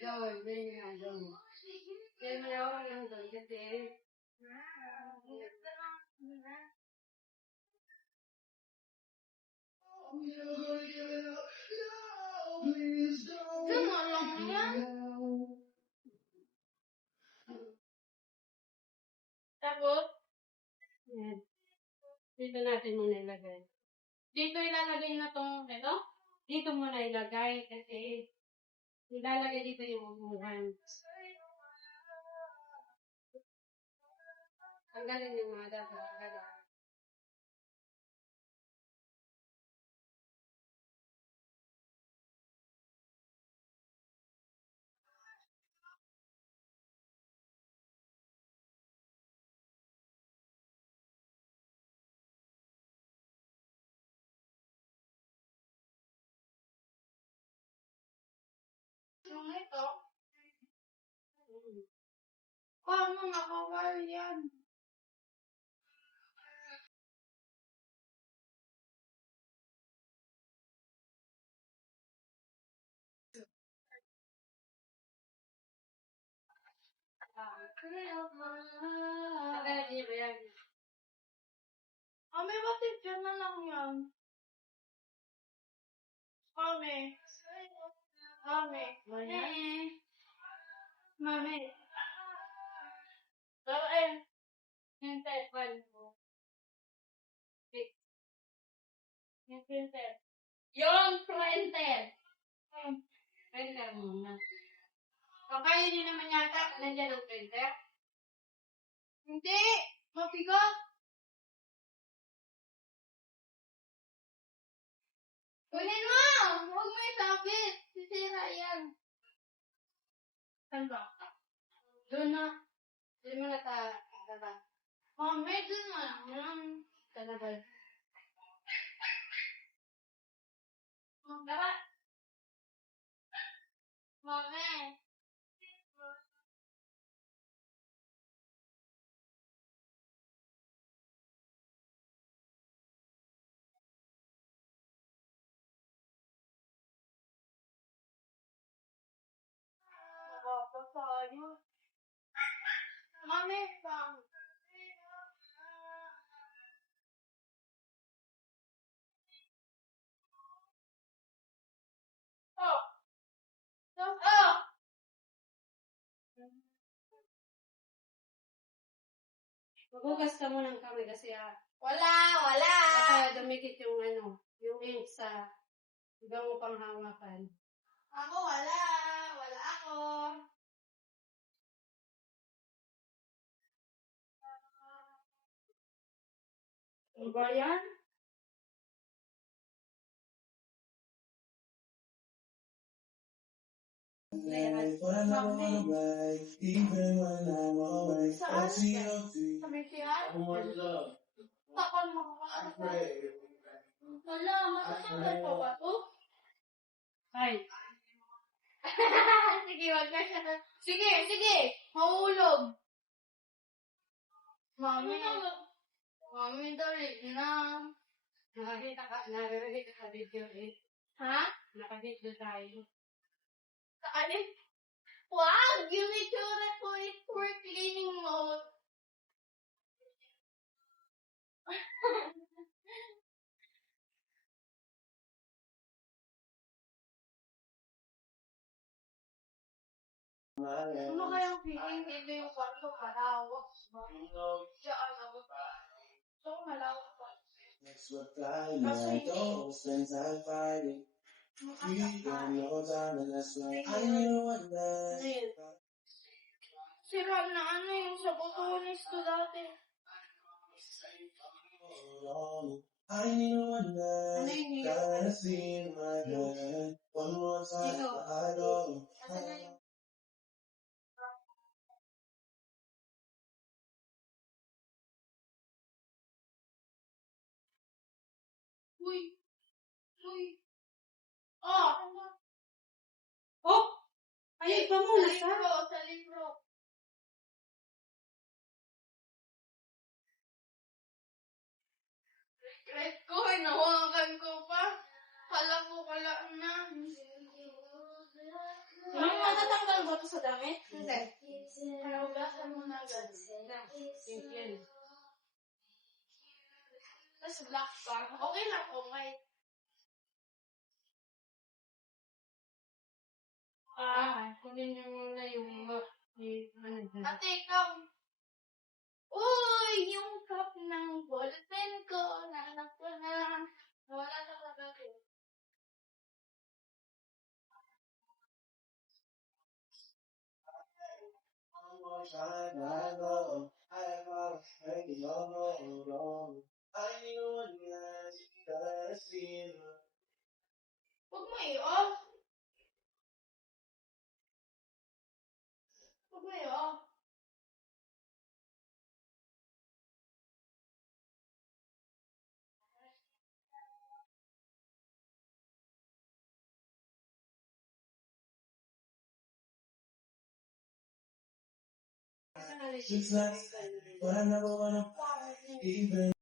rồi bên nhà rừng cái nó đang từ cái tiền Cứ một lòng nhá Đáp ước Dito natin muna ilagay. Dito ilalagay na to, ito. Dito muna cái gì? Ilalagay dito yung upuan. Tanggalin yung mga dapat. non hết con con nó ngọc vào vai dân Không biết bác thích chân nó lòng nhờn. Con mẹ. Con mẹ. Mami. Pero eh, Yung telephone mo. Wait. Yung printer. Yung printer! hmm, Printer muna. O kaya din naman yata, nandiyan ang printer. hindi. Mabigat. Kunin mo! Huwag mo itapit. Sisira yan. Saan ba? donna demana ta kadaba hon me donna nam kadaba hon daba hon me Oh, I'm sorry. Mami, pang. Oh. Oh. Magugas ka muna ng kamay kasi ah, Wala, wala. baka dumikit yung ano, yung ink sa ibang mo pang hawakan. Ako wala. Wala ako. Feet. Sabi siya. I'm one love. Takon mo ko. Wala, matatanggal pa ba to? Ay, sige, wag ka siya. Sige, sige. Mahulog. Mami. Mami, ka video eh. Ha? Nakabidyo tayo. Saan eh? Wow! Yung itsura ko is for cleaning mode. Ano kayang feeling dito yung kwarto malawak ba? So, malawak ba? Let's reply no time and that's why I know what night. Сирогнане, запакований студати. I need one night, gotta see my girl. One more time, I. Uy! Uy! Oh! Oh! Ay, pa Sa muna ka. libro, sa libro. Regret ko, hinawakan ko pa. Kala ko wala na. Ma'am, matatanggal ba ito sa damit? Hindi. Nahugasan mo na agad. Pink Tapos black pa. Okay lang kung white. Ah, kunin niyo muna yung. Ate, ikaw. Uy, yung cup ng ballpen ko. Nahanap ko na. Nawala na talaga ko. One more time I go, I fall, making all wrong. I أيوة الناس تسليما Huwag mo i-off. Huwag mo i-off. But I never wanna even